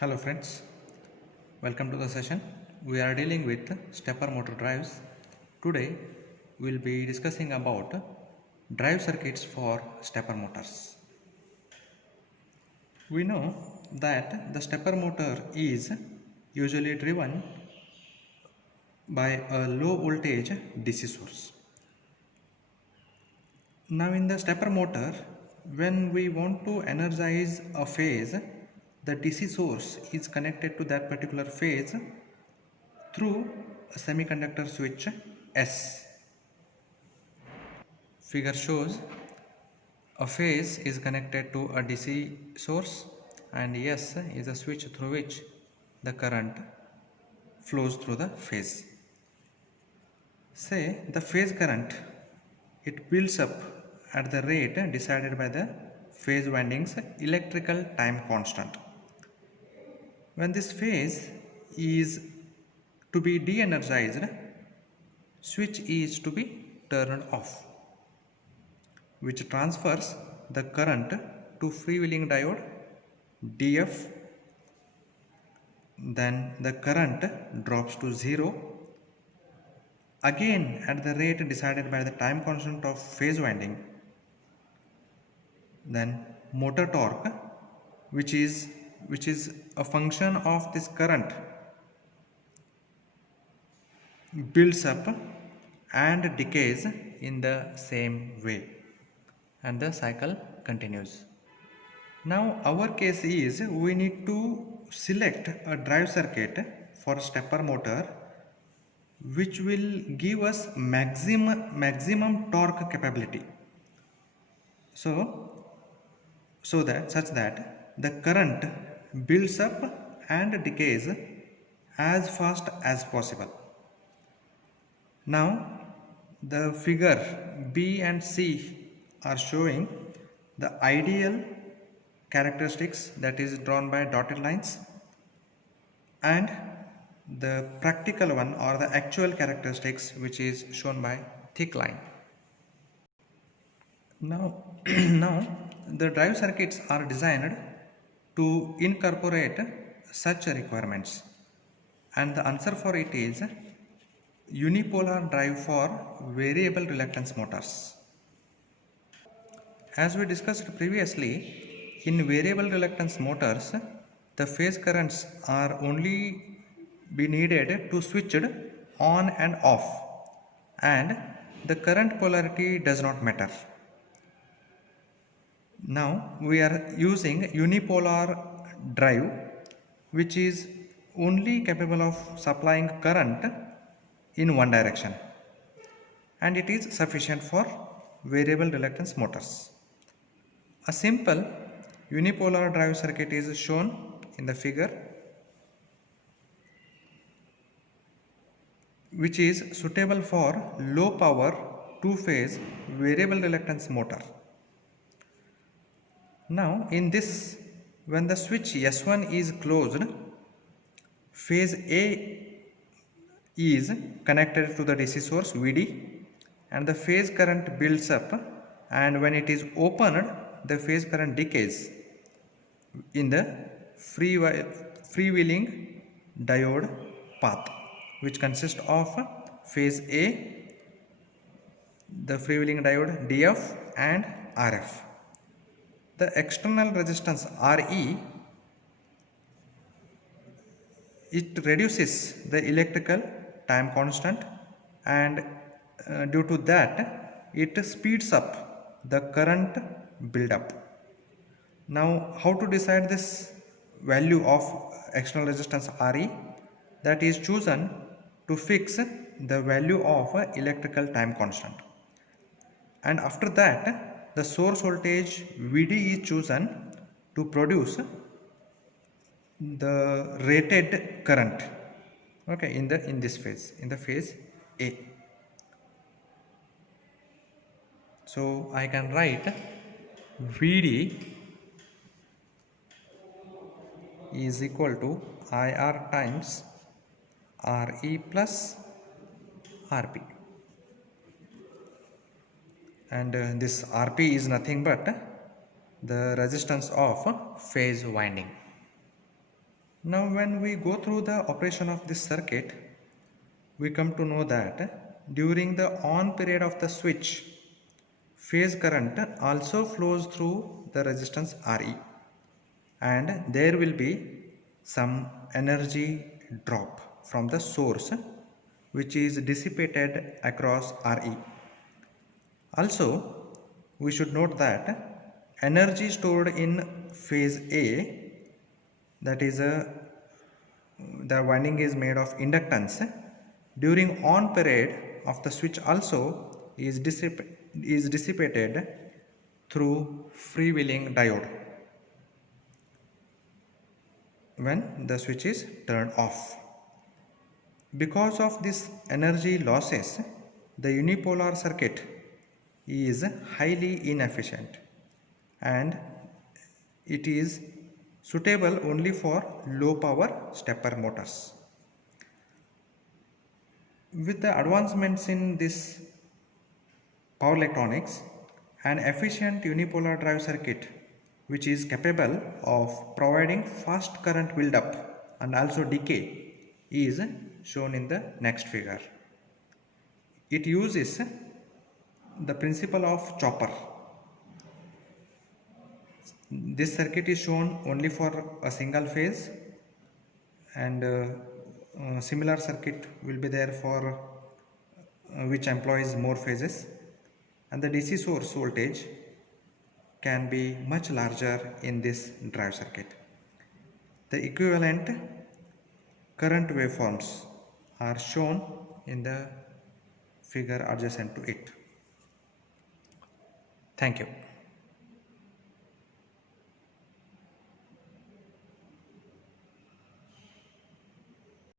Hello friends, welcome to the session. We are dealing with stepper motor drives. Today we will be discussing about drive circuits for stepper motors. We know that the stepper motor is usually driven by a low voltage DC source. Now in the stepper motor, when we want to energize a phase, the DC source is connected to that particular phase through a semiconductor switch S. Figure shows a phase is connected to a DC source and S is a switch through which the current flows through the phase. Say the phase current, it builds up at the rate decided by the phase winding's electrical time constant. When this phase is to be de-energized, switch is to be turned off, which transfers the current to freewheeling diode DF. Then the current drops to 0 again at the rate decided by the time constant of phase winding. Then motor torque, which is a function of this current, builds up and decays in the same way, and the cycle continues. Now our case is we need to select a drive circuit for stepper motor which will give us maximum torque capability. So that such that the current builds up and decays as fast as possible. Now the figure B and C are showing the ideal characteristics, that is drawn by dotted lines, and the practical one or the actual characteristics, which is shown by thick line. Now the drive circuits are designed to incorporate such requirements, and the answer for it is unipolar drive for variable reluctance motors. As we discussed previously, in variable reluctance motors, the phase currents are only be needed to switch it on and off, and the current polarity does not matter. Now we are using unipolar drive, which is only capable of supplying current in one direction, and it is sufficient for variable reluctance motors. A simple unipolar drive circuit is shown in the figure, which is suitable for low power two-phase variable reluctance motor. Now in this, when the switch S1 is closed, phase A is connected to the DC source VD and the phase current builds up, and when it is opened, the phase current decays in the freewheeling diode path, which consists of phase A, the freewheeling diode DF and RF. The external resistance RE, it reduces the electrical time constant, and due to that it speeds up the current buildup. Now how to decide this value of external resistance RE? That is chosen to fix the value of electrical time constant, and after that the source voltage VD is chosen to produce the rated current, okay, in this phase, in the phase A. So I can write VD is equal to IR times RE plus RP, and this RP is nothing but the resistance of phase winding. Now when we go through the operation of this circuit, we come to know that during the on period of the switch, phase current also flows through the resistance Re, and there will be some energy drop from the source which is dissipated across Re. Also, we should note that energy stored in phase A, that is the winding is made of inductance, during on period of the switch also is dissipated through freewheeling diode when the switch is turned off. Because of this energy losses, the unipolar circuit is highly inefficient and it is suitable only for low power stepper motors. With the advancements in this power electronics, an efficient unipolar drive circuit which is capable of providing fast current buildup and also decay is shown in the next figure. It uses the principle of chopper. This circuit is shown only for a single phase, and similar circuit will be there for which employs more phases, and the DC source voltage can be much larger in this drive circuit. The equivalent current waveforms are shown in the figure adjacent to it. Thank you.